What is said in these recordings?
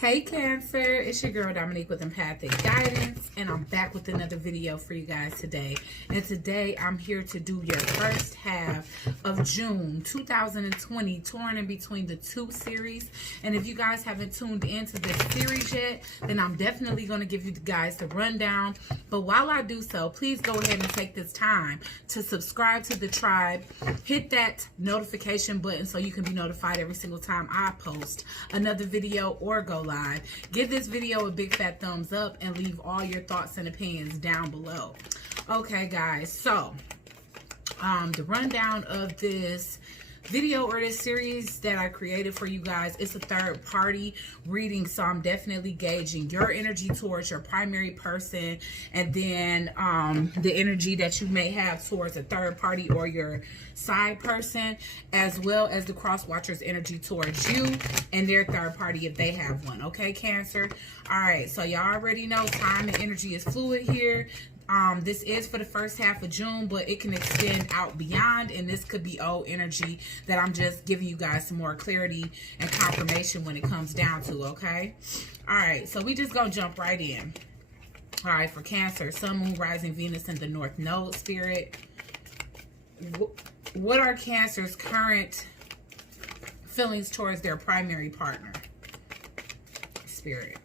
Hey Cancer, it's your girl Dominique with Empathic Guidance, and I'm back with another video for you guys today. And today I'm here to do your first half of June 2020, torn in between the two series. And if you guys haven't tuned into this series yet, then I'm definitely going to give you guys the rundown. But while I do so, please go ahead and take this time to subscribe to the tribe. Hit that notification button so you can be notified every single time I post another video or go live. Give this video a big fat thumbs up and leave all your thoughts and opinions down below. Okay guys, so the rundown of this video or this series that I created for you guys, it's a third party reading, so I'm definitely gauging your energy towards your primary person, and then the energy that you may have towards a third party or your side person, as well as the cross watcher's energy towards you and their third party if they have one. Okay, Cancer? All right, so y'all already know time and energy is fluid here. This is for the first half of June, but it can extend out beyond, and this could be old energy that I'm just giving you guys some more clarity and confirmation when it comes down to, okay? All right, so we just gonna jump right in. All right, for Cancer, Sun, Moon, Rising, Venus, and the North Node, Spirit. What are Cancer's current feelings towards their primary partner? Spirit.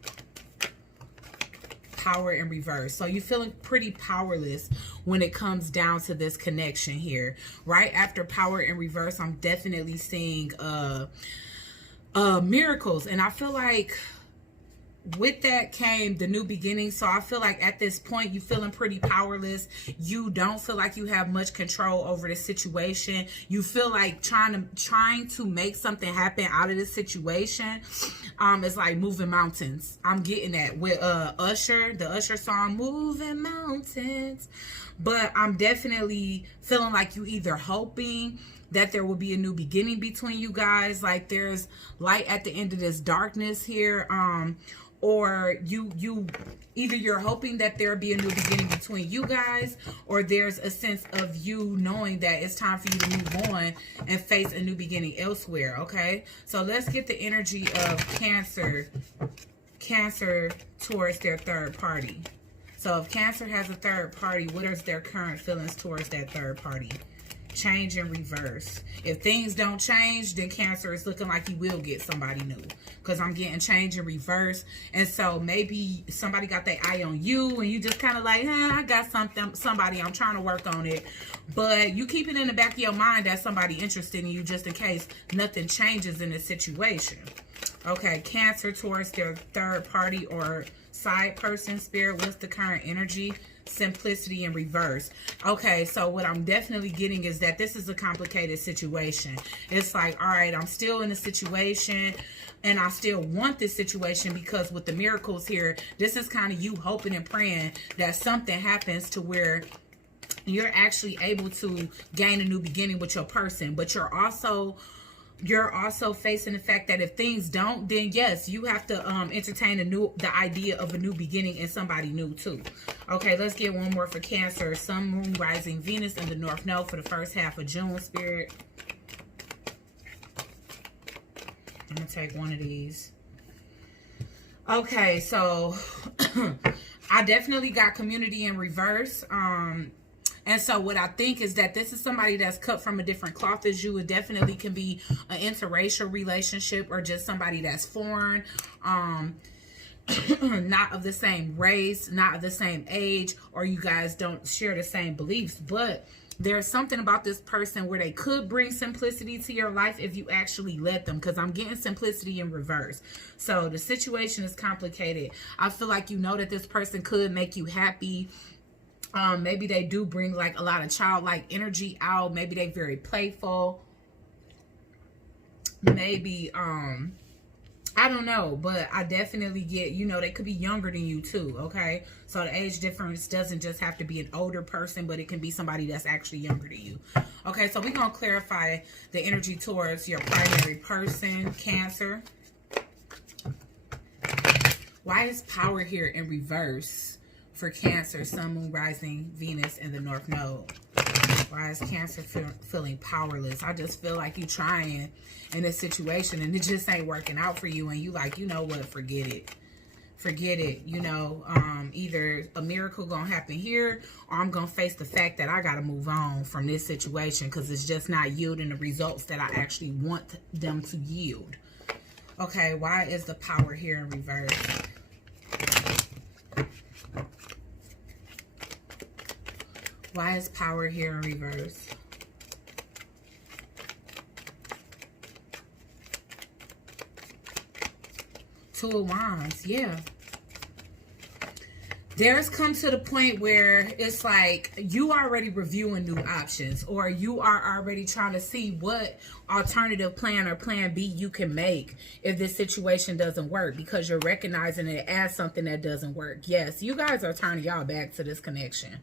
Power in reverse. So you're feeling pretty powerless when it comes down to this connection here. Right after power in reverse, I'm definitely seeing miracles, and I feel like with that came the new beginning. So I feel like at this point you feeling pretty powerless. You don't feel like you have much control over the situation. You feel like trying to make something happen out of this situation is like moving mountains. I'm getting that with Usher, the Usher song Moving Mountains. But I'm definitely feeling like you either hoping that there will be a new beginning between you guys, like there's light at the end of this darkness here, or either you're hoping that there'll be a new beginning between you guys, or there's a sense of you knowing that it's time for you to move on and face a new beginning elsewhere. Okay, so let's get the energy of Cancer towards their third party. So if Cancer has a third party, what are their current feelings towards that third party? Change in reverse. If things don't change, then Cancer is looking like you will get somebody new, because I'm getting change in reverse. And so maybe somebody got their eye on you and you just kind of like, I got somebody, I'm trying to work on it. But you keep it in the back of your mind that somebody interested in you, just in case nothing changes in the situation. Okay, Cancer towards their third party or side person, Spirit, what's the current energy? Simplicity in reverse. Okay, so what I'm definitely getting is that this is a complicated situation. It's like, all right, I'm still in a situation and I still want this situation, because with the miracles here, this is kind of you hoping and praying that something happens to where you're actually able to gain a new beginning with your person. But you're also facing the fact that if things don't, then yes, you have to entertain the idea of a new beginning and somebody new too. Okay, let's get one more for Cancer. Sun, Moon, Rising, Venus, and the North Node for the first half of June, Spirit. I'm gonna take one of these. Okay, so I definitely got community in reverse. And so what I think is that this is somebody that's cut from a different cloth as you. It definitely can be an interracial relationship, or just somebody that's foreign, not of the same race, not of the same age, or you guys don't share the same beliefs. But there's something about this person where they could bring simplicity to your life if you actually let them, because I'm getting simplicity in reverse. So the situation is complicated. I feel like you know that this person could make you happy. Maybe they do bring like a lot of childlike energy out. Maybe they very playful. Maybe, I don't know, but I definitely get, you know, they could be younger than you too, okay? So the age difference doesn't just have to be an older person, but it can be somebody that's actually younger than you. Okay, so we're going to clarify the energy towards your primary person, Cancer. Why is power here in reverse for Cancer, Sun, Moon, Rising, Venus, and the North Node? Why is Cancer feeling powerless? I just feel like you trying in this situation and it just ain't working out for you. And you like, you know what, forget it. Forget it. You know, either a miracle gonna happen here or I'm gonna face the fact that I gotta move on from this situation because it's just not yielding the results that I actually want them to yield. Okay, why is the power here in reverse? Why is power here in reverse? Two of Wands, yeah. There's come to the point where it's like you already reviewing new options or you are already trying to see what alternative plan or plan B you can make if this situation doesn't work because you're recognizing it as something that doesn't work. Yes, you guys are turning y'all back to this connection.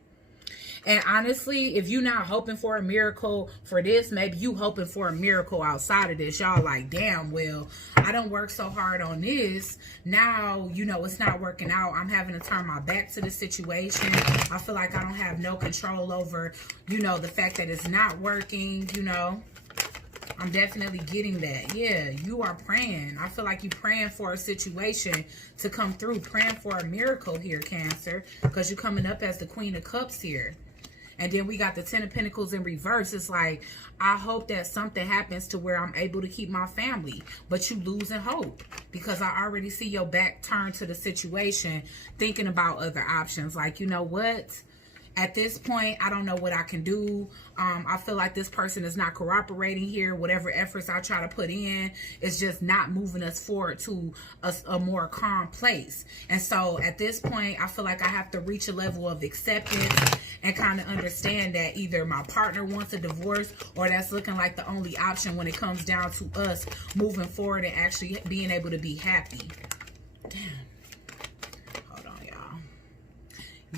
And honestly, if you're not hoping for a miracle for this, maybe you hoping for a miracle outside of this. Y'all like, damn, well, I don't work so hard on this. Now, you know, it's not working out. I'm having to turn my back to the situation. I feel like I don't have no control over, you know, the fact that it's not working, you know. I'm definitely getting that. Yeah, you are praying. I feel like you're praying for a situation to come through. Praying for a miracle here, Cancer. Because you're coming up as the Queen of Cups here. And then we got the Ten of Pentacles in reverse. It's like, I hope that something happens to where I'm able to keep my family. But you losing hope. Because I already see your back turned to the situation. Thinking about other options. Like, you know what? At this point, I don't know what I can do. I feel like this person is not cooperating here. Whatever efforts I try to put in is just not moving us forward to a more calm place. And so at this point, I feel like I have to reach a level of acceptance and kind of understand that either my partner wants a divorce or that's looking like the only option when it comes down to us moving forward and actually being able to be happy. Damn.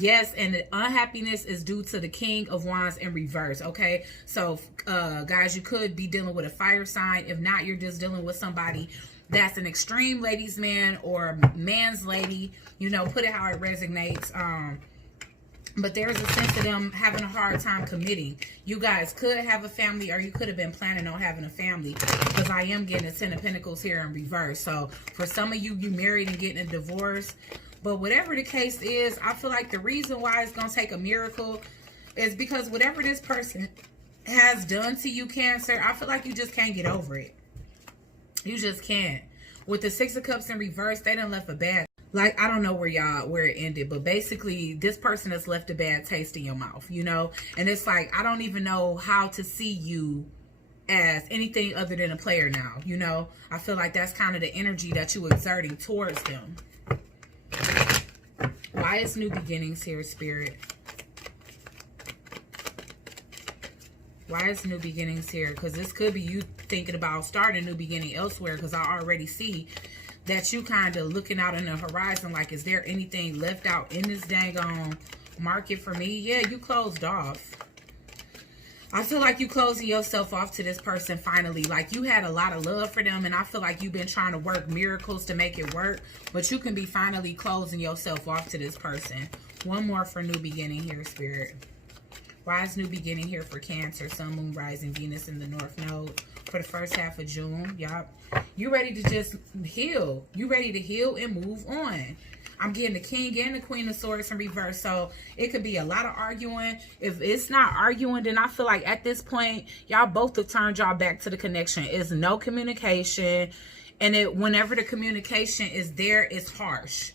Yes, and the unhappiness is due to the King of Wands in reverse, okay? So, guys, you could be dealing with a fire sign. If not, you're just dealing with somebody that's an extreme ladies man or man's lady. You know, put it how it resonates. But there's a sense of them having a hard time committing. You guys could have a family or you could have been planning on having a family because I am getting a Ten of Pentacles here in reverse. So, for some of you, you married and getting a divorce. But whatever the case is, I feel like the reason why it's going to take a miracle is because whatever this person has done to you, Cancer, I feel like you just can't get over it. You just can't. With the Six of Cups in reverse, they done left a bad... Like, I don't know where it ended, but basically, this person has left a bad taste in your mouth, you know? And it's like, I don't even know how to see you as anything other than a player now, you know? I feel like that's kind of the energy that you're exerting towards them. Why is new beginnings here, Spirit? Why is new beginnings here? Because this could be you thinking about starting a new beginning elsewhere, because I already see that you kind of looking out on the horizon like, is there anything left out in this dang on market for me? Yeah, you closed off. I feel like you closing yourself off to this person finally. Like, you had a lot of love for them, and I feel like you've been trying to work miracles to make it work, but you can be finally closing yourself off to this person. One more for new beginning here, Spirit. Why is new beginning here for Cancer, Sun, Moon, Rising, Venus in the North Node for the first half of June? Yup. You ready to just heal. You ready to heal and move on. I'm getting the King and the Queen of Swords in reverse. So it could be a lot of arguing. If it's not arguing, then I feel like at this point, y'all both have turned y'all back to the connection. It's no communication. And whenever the communication is there, it's harsh.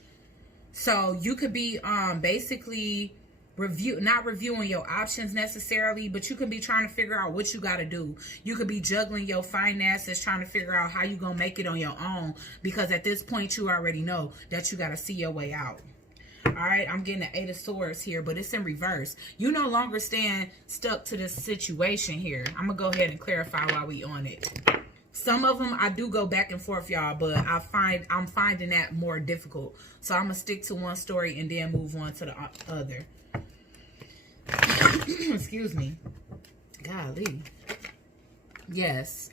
So you could be basically not reviewing your options necessarily, but you could be trying to figure out what you got to do. You could be juggling your finances, trying to figure out how you gonna make it on your own, because at this point you already know that you got to see your way out. All right, I'm getting the Eight of Swords here, but it's in reverse. You no longer stand stuck to this situation here. I'm gonna go ahead and clarify while we on it. Some of them I do go back and forth, y'all, but I'm finding that more difficult. So I'm gonna stick to one story and then move on to the other. Excuse me. Golly. Yes.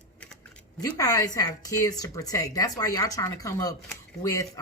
You guys have kids to protect. That's why y'all trying to come up with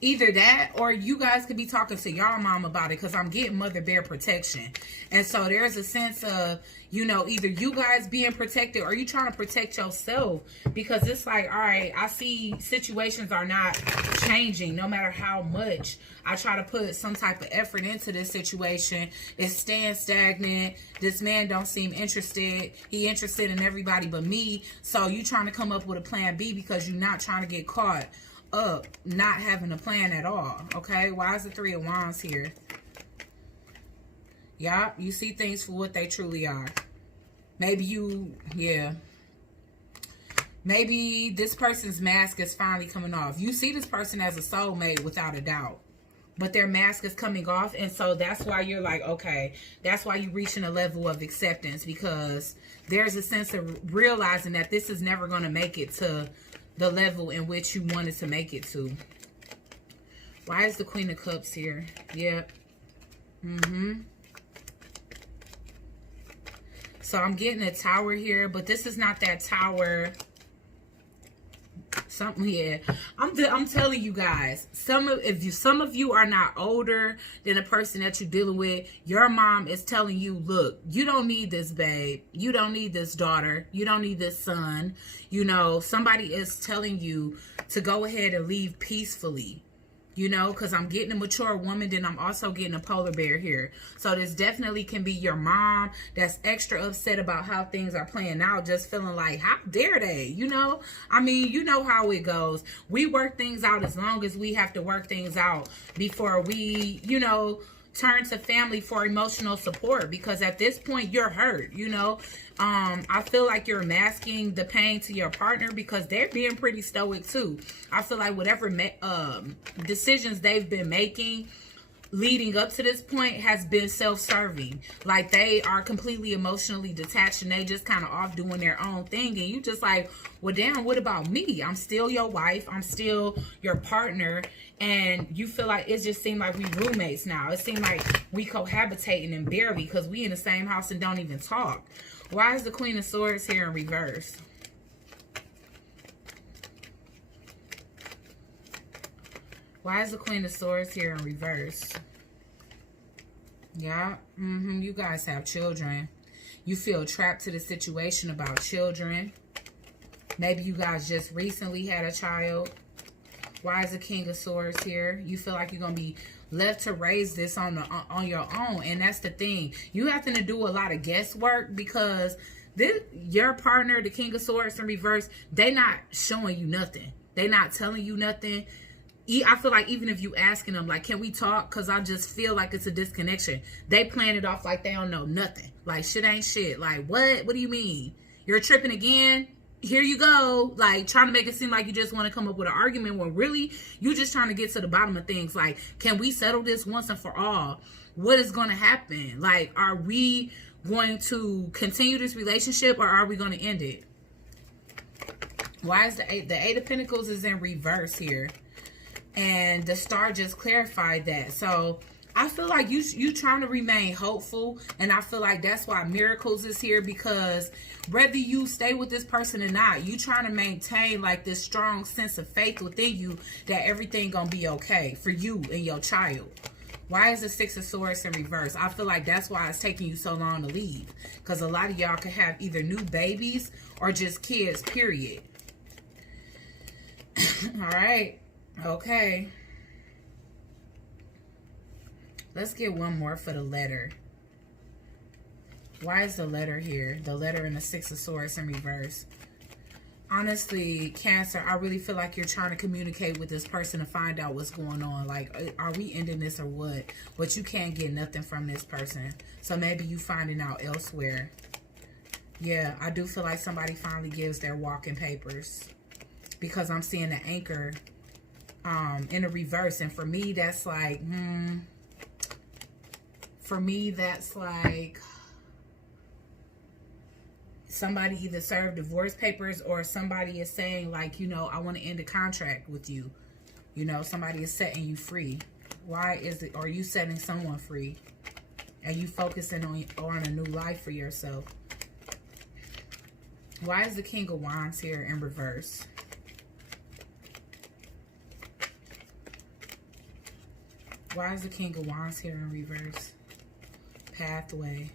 Either that, or you guys could be talking to y'all mom about it, because I'm getting mother bear protection. And so there's a sense of, you know, either you guys being protected or you trying to protect yourself, because it's like, all right, I see situations are not changing no matter how much I try to put some type of effort into this situation. It's staying stagnant. This man don't seem interested. He interested in everybody but me. So you trying to come up with a plan B because you're not trying to get caught up not having a plan at all. Okay, why is the Three of Wands here? Yeah, you see things for what they truly are. Maybe you, yeah, maybe this person's mask is finally coming off. You see this person as a soulmate without a doubt, but their mask is coming off. And so that's why you're like, okay, that's why you're reaching a level of acceptance, because there's a sense of realizing that this is never going to make it to the level in which you wanted to make it to. Why is the Queen of Cups here? Yep. So I'm getting a tower here, but this is not that tower. Something, yeah. I'm telling you guys, some of you are not older than the person that you're dealing with. Your mom is telling you, look, you don't need this babe. You don't need this daughter. You don't need this son. You know, somebody is telling you to go ahead and leave peacefully. You know, because I'm getting a mature woman, then I'm also getting a polar bear here. So this definitely can be your mom that's extra upset about how things are playing out, just feeling like, how dare they? You know, I mean, you know how it goes. We work things out as long as we have to work things out before we, you know, turn to family for emotional support, because at this point you're hurt, you know. I feel like you're masking the pain to your partner because they're being pretty stoic too. I feel like whatever decisions they've been making leading up to this point has been self-serving. Like they are completely emotionally detached and they just kind of off doing their own thing, and you just like, well damn, what about me? I'm still your wife, I'm still your partner, and you feel like it just seemed like we roommates now. It seemed like we cohabitating and barely, because we in the same house and don't even talk. Why is the Queen of Swords here in reverse? Why is the Queen of Swords here in reverse? Yeah, you guys have children. You feel trapped to the situation about children. Maybe you guys just recently had a child. Why is the King of Swords here? You feel like you're going to be left to raise this on your own. And that's the thing. You have to do a lot of guesswork, because your partner, the King of Swords in reverse, they not showing you nothing. They not telling you nothing. I feel like even if you asking them, like, can we talk? Because I just feel like it's a disconnection. They playing it off like they don't know nothing. Like, shit ain't shit. Like, what? What do you mean? You're tripping again? Here you go. Like, trying to make it seem like you just want to come up with an argument when really you just trying to get to the bottom of things. Like, can we settle this once and for all? What is going to happen? Like, are we going to continue this relationship, or are we going to end it? Why is the Eight of Pentacles is in reverse here? And the star just clarified that. So I feel like you trying to remain hopeful, and I feel like that's why miracles is here, because whether you stay with this person or not, you trying to maintain like this strong sense of faith within you that everything gonna be okay for you and your child. Why is the Six of Swords in reverse? I feel like that's why it's taking you so long to leave, because a lot of y'all could have either new babies or just kids, period. All right. Okay. Let's get one more for the letter. Why is the letter here? The letter in the Six of Swords in reverse. Honestly, Cancer, I really feel like you're trying to communicate with this person to find out what's going on. Like, are we ending this or what? But you can't get nothing from this person. So maybe you finding out elsewhere. Yeah, I do feel like somebody finally gives their walking papers, because I'm seeing the Anchor in a reverse. And for me, that's like, for me, that's like somebody either served divorce papers, or somebody is saying like, you know, I want to end a contract with you. You know, somebody is setting you free. Why is it, are you setting someone free? And you focusing on a new life for yourself? Why is the King of Wands here in reverse? Why is the King of Wands here in reverse? Pathway.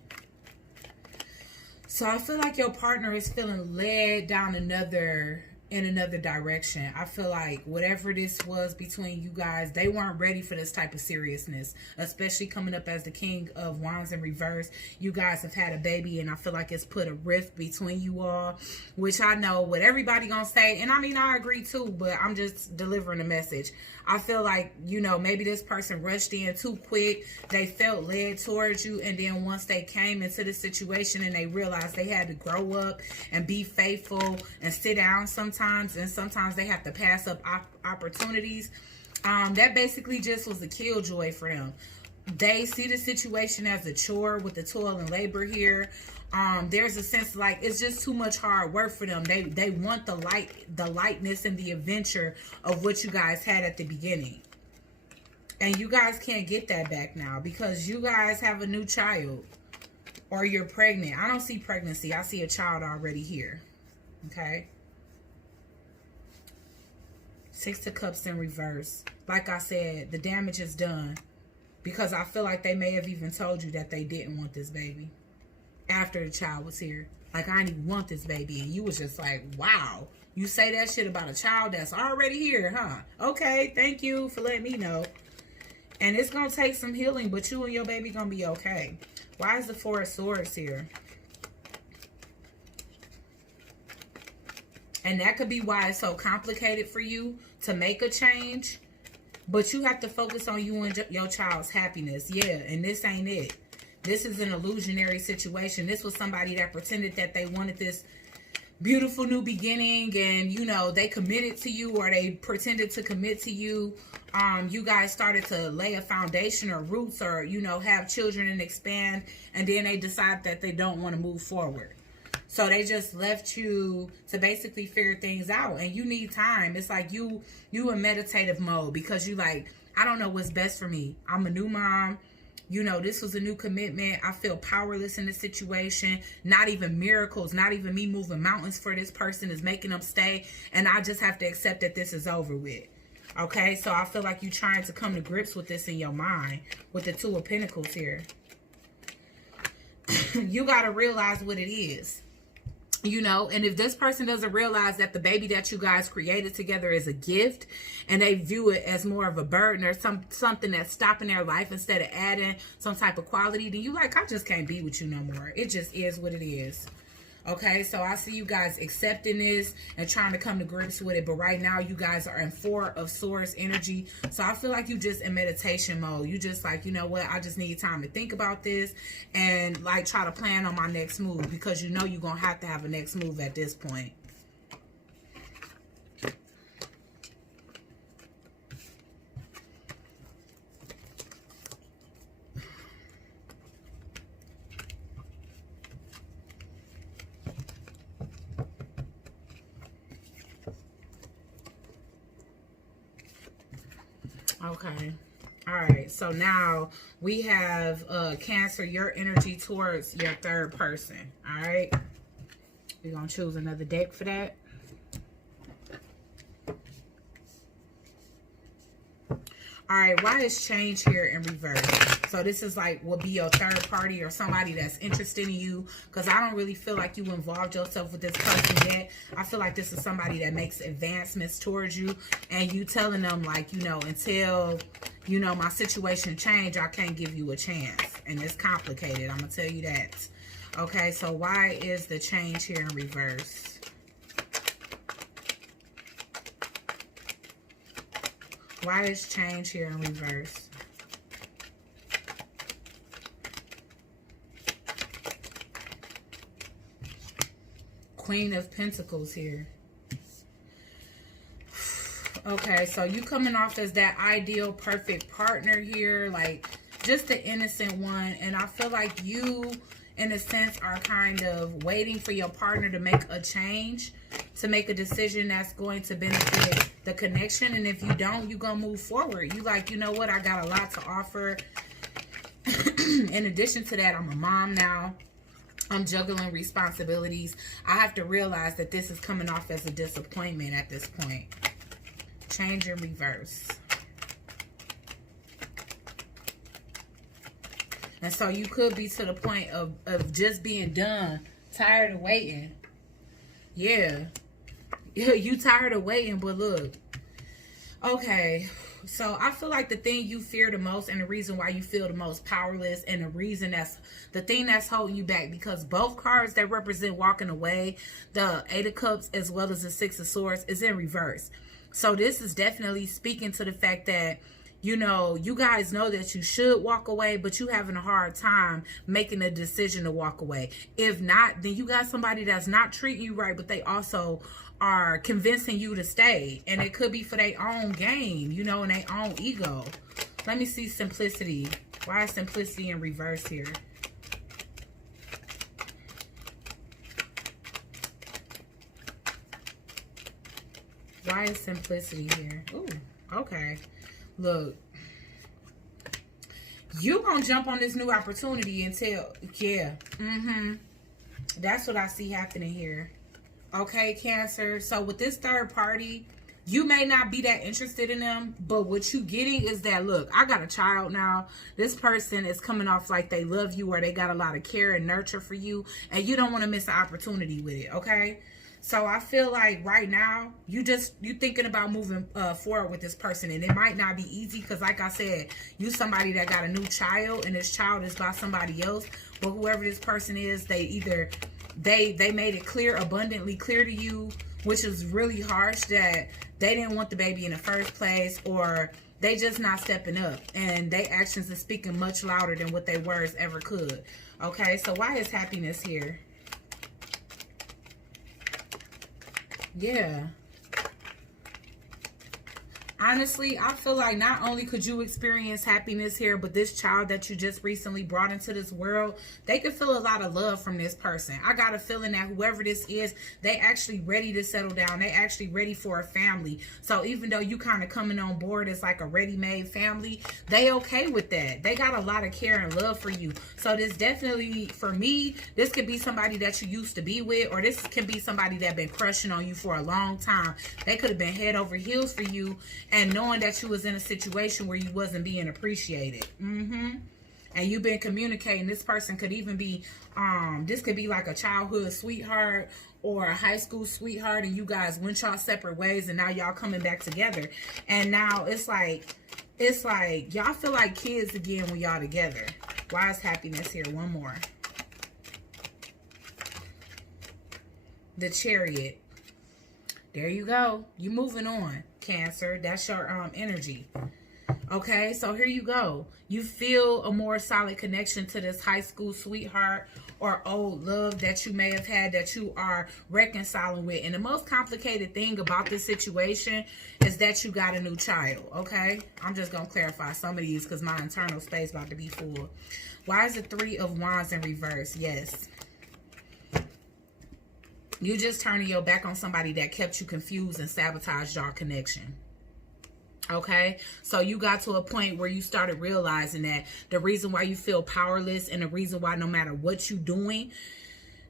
So I feel like your partner is feeling led down in another direction. I feel like whatever this was between you guys, they weren't ready for this type of seriousness, especially coming up as the King of Wands in reverse. You guys have had a baby, and I feel like it's put a rift between you all, which I know what everybody gonna say, and I mean, I agree too, but I'm just delivering a message. I feel like, you know, maybe this person rushed in too quick. They felt led towards you, and then once they came into the situation and they realized they had to grow up and be faithful and sit down sometimes, and sometimes they have to pass up opportunities. That basically just was a killjoy for them. They see the situation as a chore with the toil and labor here. There's a sense like it's just too much hard work for them. They want the lightness and the adventure of what you guys had at the beginning. And you guys can't get that back now because you guys have a new child or you're pregnant. I don't see pregnancy. I see a child already here. Okay. Six of Cups in reverse. Like I said, the damage is done because I feel like they may have even told you that they didn't want this baby after the child was here. Like, I didn't even want this baby. And you was just like, wow, you say that shit about a child that's already here, huh? Okay, thank you for letting me know. And it's going to take some healing, but you and your baby going to be okay. Why is the Four of Swords here? And that could be why it's so complicated for you to make a change. But you have to focus on you and your child's happiness. Yeah, and this ain't it. This is an illusionary situation. This was somebody that pretended that they wanted this beautiful new beginning, and, you know, they committed to you, or they pretended to commit to you. You guys started to lay a foundation or roots, or, you know, have children and expand, and then they decide that they don't want to move forward. So they just left you to basically figure things out, and you need time. It's like you in meditative mode because you like, I don't know what's best for me. I'm a new mom. You know, this was a new commitment. I feel powerless in this situation. Not even miracles, not even me moving mountains for this person is making them stay. And I just have to accept that this is over with. Okay, so I feel like you're trying to come to grips with this in your mind with the Two of Pentacles here. You got to realize what it is. You know, and if this person doesn't realize that the baby that you guys created together is a gift, and they view it as more of a burden or something that's stopping their life instead of adding some type of quality, then you like, I just can't be with you no more. It just is what it is. Okay, so I see you guys accepting this and trying to come to grips with it. But right now, you guys are in Four of Swords energy. So I feel like you just in meditation mode. You just like, you know what? I just need time to think about this and like try to plan on my next move, because you know you're going to have a next move at this point. Okay. All right. So now we have Cancer, your energy towards your third person. All right. We're going to choose another deck for that. All right, why is change here in reverse? So this is like, will be your third party or somebody that's interested in you, because I don't really feel like you involved yourself with this person yet. I feel like this is somebody that makes advancements towards you, and you telling them like, you know, until, you know, my situation change, I can't give you a chance. And it's complicated, I'm going to tell you that. Okay, so why is the change here in reverse? Why is change here in reverse? Queen of Pentacles here. Okay, so you coming off as that ideal, perfect partner here. Like, just the innocent one. And I feel like you, in a sense, are kind of waiting for your partner to make a change, to make a decision that's going to benefit the connection. And if you don't, you're going to move forward. You like, you know what? I got a lot to offer. In addition to that, I'm a mom now. I'm juggling responsibilities. I have to realize that this is coming off as a disappointment at this point. Change in reverse. And so you could be to the point of just being done, tired of waiting. Yeah. You tired of waiting, but look. Okay. So I feel like the thing you fear the most and the reason why you feel the most powerless and the reason that's the thing that's holding you back, because both cards that represent walking away, the Eight of Cups as well as the Six of Swords, is in reverse. So this is definitely speaking to the fact that, you know, you guys know that you should walk away, but you having a hard time making a decision to walk away. If not, then you got somebody that's not treating you right, but they also are convincing you to stay. And it could be for their own gain, you know, and their own ego. Let me see simplicity. Why is simplicity in reverse here? Why is simplicity here? Ooh, okay. Look, you gonna jump on this new opportunity until, yeah, that's what I see happening here. Okay, Cancer. So with this third party, you may not be that interested in them, but what you getting is that, look, I got a child now. This person is coming off like they love you or they got a lot of care and nurture for you, and you don't want to miss an opportunity with it, okay? So I feel like right now, you thinking about moving forward with this person, and it might not be easy because, like I said, you somebody that got a new child, and this child is by somebody else. But whoever this person is, they either they made it clear, abundantly clear to you, which is really harsh, that they didn't want the baby in the first place, or they just not stepping up, and their actions are speaking much louder than what their words ever could. Okay, so why is happiness here? Yeah. Honestly, I feel like not only could you experience happiness here, but this child that you just recently brought into this world, they could feel a lot of love from this person. I got a feeling that whoever this is, they actually ready to settle down. They actually ready for a family. So even though you kind of coming on board as like a ready-made family, they okay with that. They got a lot of care and love for you. So this definitely, for me, this could be somebody that you used to be with, or this can be somebody that been crushing on you for a long time. They could have been head over heels for you, and knowing that you was in a situation where you wasn't being appreciated. And you've been communicating. This person could even be, this could be like a childhood sweetheart or a high school sweetheart, and you guys went y'all separate ways, and now y'all coming back together. And now it's like y'all feel like kids again when y'all together. Why is happiness here? One more. The Chariot. There you go. You moving on, Cancer. That's your energy. Okay, so here you go. You feel a more solid connection to this high school sweetheart or old love that you may have had that you are reconciling with. And the most complicated thing about this situation is that you got a new child, okay? I'm just going to clarify some of these because my internal space about to be full. Why is the Three of Wands in reverse? Yes. You just turning your back on somebody that kept you confused and sabotaged your connection. Okay, so you got to a point where you started realizing that the reason why you feel powerless and the reason why no matter what you're doing,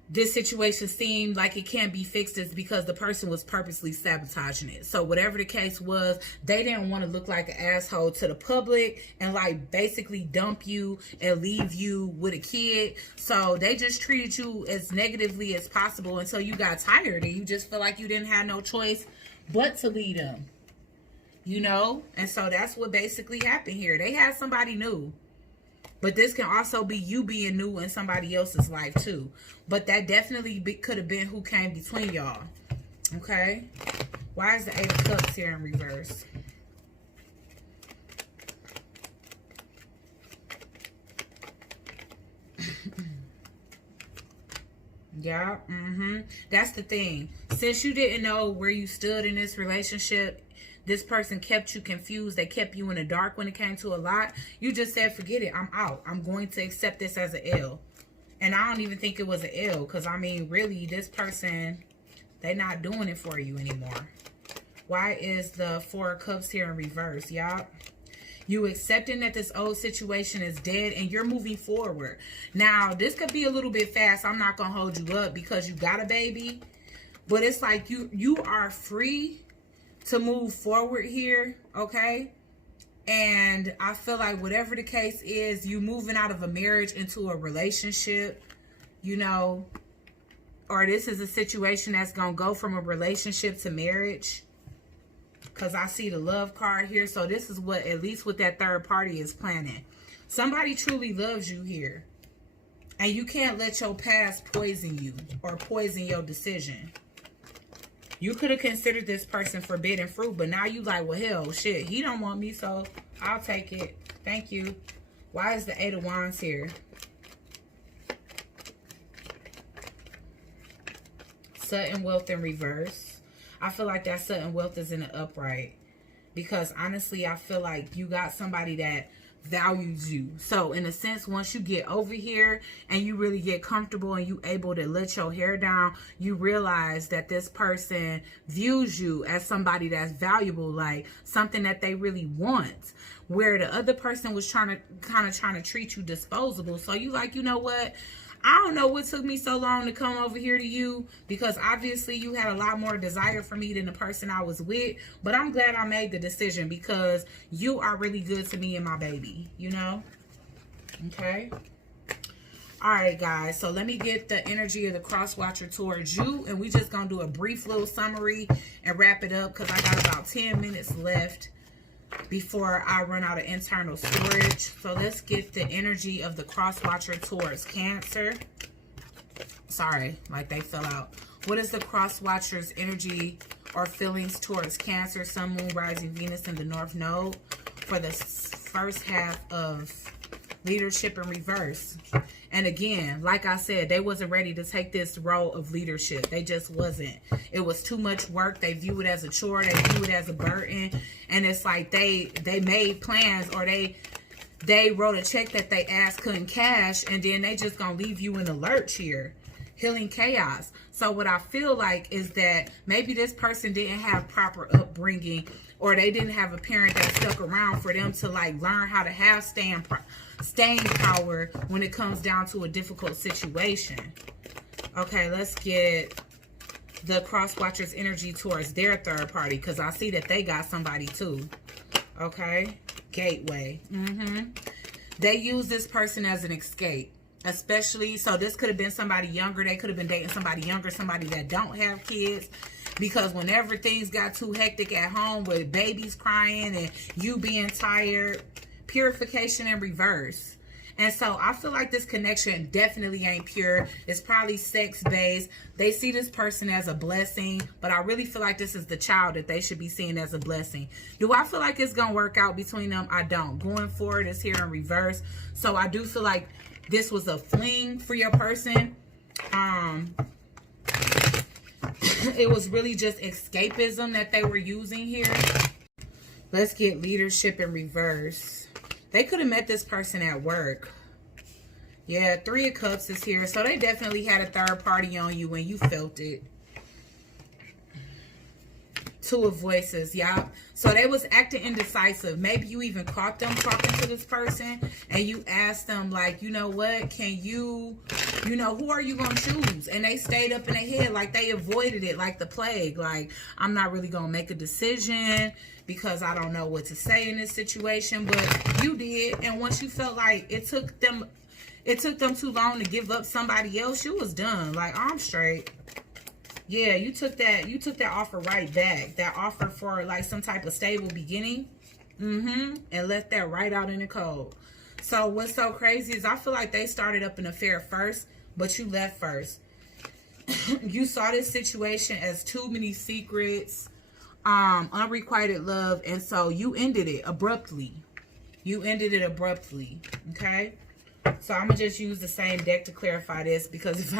this situation seemed like it can't be fixed is because the person was purposely sabotaging it. So whatever the case was, they didn't want to look like an asshole to the public and like basically dump you and leave you with a kid. So they just treated you as negatively as possible until you got tired and you just feel like you didn't have no choice but to leave them. You know? And so that's what basically happened here. They had somebody new. But this can also be you being new in somebody else's life too. But that definitely could have been who came between y'all. Okay? Why is the Eight of Cups here in reverse? Yeah, That's the thing. Since you didn't know where you stood in this relationship, this person kept you confused. They kept you in the dark when it came to a lot. You just said, forget it. I'm out. I'm going to accept this as an L. And I don't even think it was an L. Because, I mean, really, this person, they not doing it for you anymore. Why is the Four of Cups here in reverse, y'all? You accepting that this old situation is dead and you're moving forward. Now, this could be a little bit fast. I'm not going to hold you up because you got a baby. But it's like you are free to move forward here, okay? And I feel like whatever the case is, you moving out of a marriage into a relationship, you know, or this is a situation that's going to go from a relationship to marriage. Because I see the love card here. So this is what, at least what that third party is planning. Somebody truly loves you here. And you can't let your past poison you or poison your decision. You could have considered this person forbidden fruit, but now you like, well, hell, shit, he don't want me, so I'll take it. Thank you. Why is the Eight of Wands here? Sudden wealth in reverse. I feel like that sudden wealth is in the upright. Because honestly, I feel like you got somebody that values you. So in a sense, once you get over here and you really get comfortable and you able to let your hair down, you realize that this person views you as somebody that's valuable, like something that they really want, where the other person was trying to treat you disposable. So you like, you know what, I don't know what took me so long to come over here to you, because obviously you had a lot more desire for me than the person I was with. But I'm glad I made the decision because you are really good to me and my baby, you know? Okay. All right, guys. So let me get the energy of the cross watcher towards you. And we just going to do a brief little summary and wrap it up because I got about 10 minutes left before I run out of internal storage. So let's get the energy of the cross watcher towards Cancer. Sorry, like they fell out. What is the cross watcher's energy or feelings towards Cancer, Sun, Moon, Rising, Venus in the North Node for the first half of leadership in reverse? And again, like I said, they wasn't ready to take this role of leadership. They just wasn't. It was too much work. They view it as a chore. They view it as a burden. And it's like they made plans, or they wrote a check that they asked couldn't cash, and then they just gonna leave you in a lurch here. Healing chaos. So what I feel like is that maybe this person didn't have proper upbringing, or they didn't have a parent that stuck around for them to like learn how to have staying power when it comes down to a difficult situation. Okay, let's get the cross watcher's energy towards their third party, because I see that they got somebody too. Okay, gateway. They use this person as an escape. Especially, so this could have been somebody younger. They could have been dating somebody younger, somebody that don't have kids. Because whenever things got too hectic at home with babies crying and you being tired, purification in reverse. And so I feel like this connection definitely ain't pure. It's probably sex-based. They see this person as a blessing, but I really feel like this is the child that they should be seeing as a blessing. Do I feel like it's going to work out between them? I don't. Going forward is here in reverse. So I do feel like this was a fling for your person. It was really just escapism that they were using here. Let's get leadership in reverse. They could have met this person at work. Yeah, Three of Cups is here. So they definitely had a third party on you and you felt it. Two of Voices, y'all. So they was acting indecisive. Maybe you even caught them talking to this person and you asked them, like, you know what, can you know, who are you going to choose? And they stayed up in their head, like they avoided it like the plague. Like, I'm not really going to make a decision because I don't know what to say in this situation. But you did. And once you felt like it took them too long to give up somebody else, you was done. Like, I'm straight. Yeah, you took that offer right back. That offer for like some type of stable beginning. And left that right out in the cold. So what's so crazy is I feel like they started up an affair first, but you left first. You saw this situation as too many secrets, unrequited love, and so you ended it abruptly. Okay? So I'm gonna just use the same deck to clarify this, because if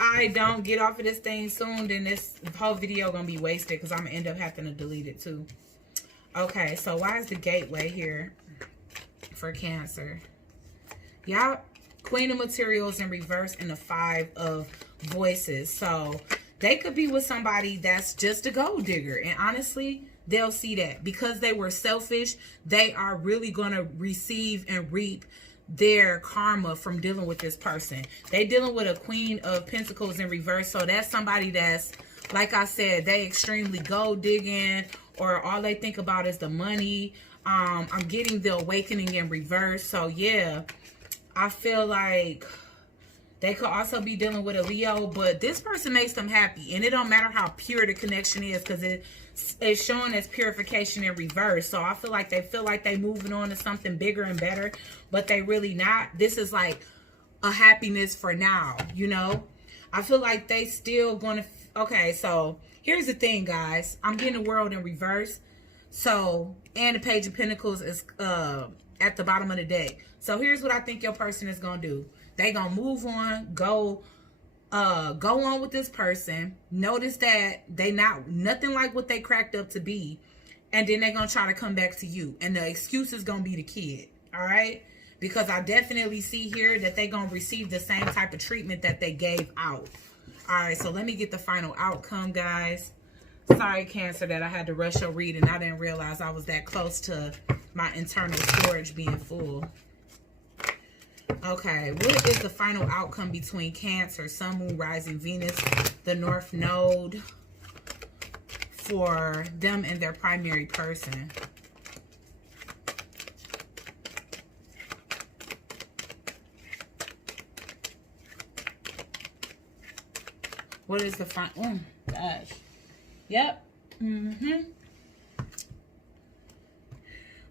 I don't get off of this thing soon, then this whole video gonna be wasted, because I'm gonna end up having to delete it too. Okay, so why is the gateway here for Cancer? Y'all, Queen of Materials in reverse and the Five of Voices. So they could be with somebody that's just a gold digger, and honestly, they'll see that because they were selfish. They are really gonna receive and reap their karma from dealing with this person. They dealing with a Queen of Pentacles in reverse. So that's somebody that's, like I said, they extremely gold digging, or all they think about is the money. I'm getting the awakening in reverse. So yeah, I feel like they could also be dealing with a Leo, but this person makes them happy. And it don't matter how pure the connection is, because it's showing as purification in reverse. So I feel like they moving on to something bigger and better, but they really not. This is like a happiness for now, you know? I feel like they still gonna... Okay, so here's the thing, guys. I'm getting the world in reverse. So, and the Page of Pentacles is at the bottom of the deck. So here's what I think your person is gonna do. They gonna move on, go on with this person. Notice that they nothing like what they cracked up to be, and then they're gonna try to come back to you, and the excuse is gonna be the kid. All right, because I definitely see here that they gonna receive the same type of treatment that they gave out. All right, so let me get the final outcome, guys. Sorry, Cancer, that I had to rush your reading. I didn't realize I was that close to my internal storage being full. Okay, what is the final outcome between Cancer, Sun, Moon, Rising, Venus, the North Node, for them and their primary person? What is the final... Oh, gosh. Yep.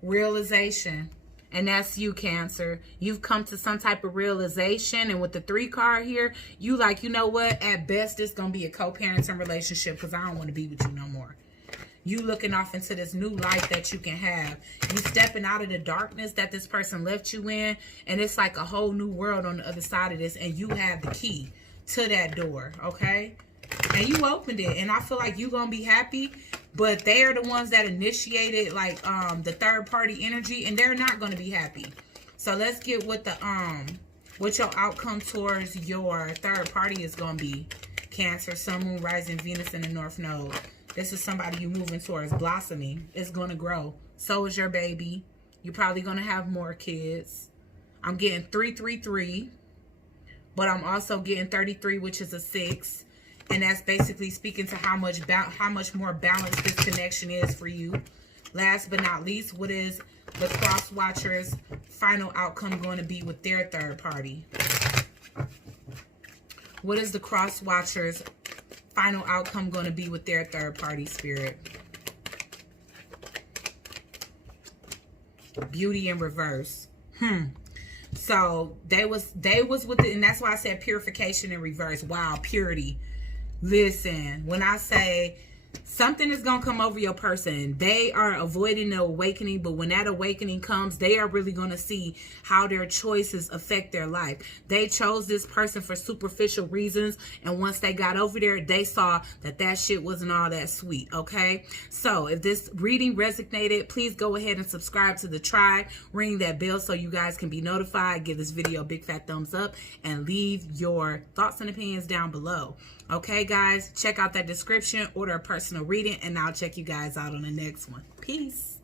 Realization. And that's you, Cancer. You've come to some type of realization. And with the 3 card here, you like, you know what? At best, it's going to be a co-parenting relationship, because I don't want to be with you no more. You looking off into this new life that you can have. You stepping out of the darkness that this person left you in. And it's like a whole new world on the other side of this. And you have the key to that door, okay? And you opened it. And I feel like you're going to be happy. But they are the ones that initiated, like, the third party energy, and they're not going to be happy. So let's get what the what your outcome towards your third party is going to be. Cancer, Sun, Moon, Rising, Venus in the North Node. This is somebody you moving towards blossoming. It's going to grow. So is your baby. You're probably going to have more kids. I'm getting 333, but I'm also getting 33, which is a 6. And that's basically speaking to how much more balanced this connection is for you. Last but not least, what is the cross watchers' final outcome going to be with their third party? What is the cross watchers' final outcome going to be with their third party, Spirit? Beauty in reverse. So they was with it, and that's why I said purification in reverse. Wow, purity. Listen, when I say something is going to come over your person, they are avoiding the awakening, but when that awakening comes, they are really going to see how their choices affect their life. They chose this person for superficial reasons, and once they got over there, they saw that that shit wasn't all that sweet, okay? So if this reading resonated, please go ahead and subscribe to the tribe, ring that bell so you guys can be notified, give this video a big fat thumbs up, and leave your thoughts and opinions down below. Okay, guys, check out that description, order a personal reading, and I'll check you guys out on the next one. Peace.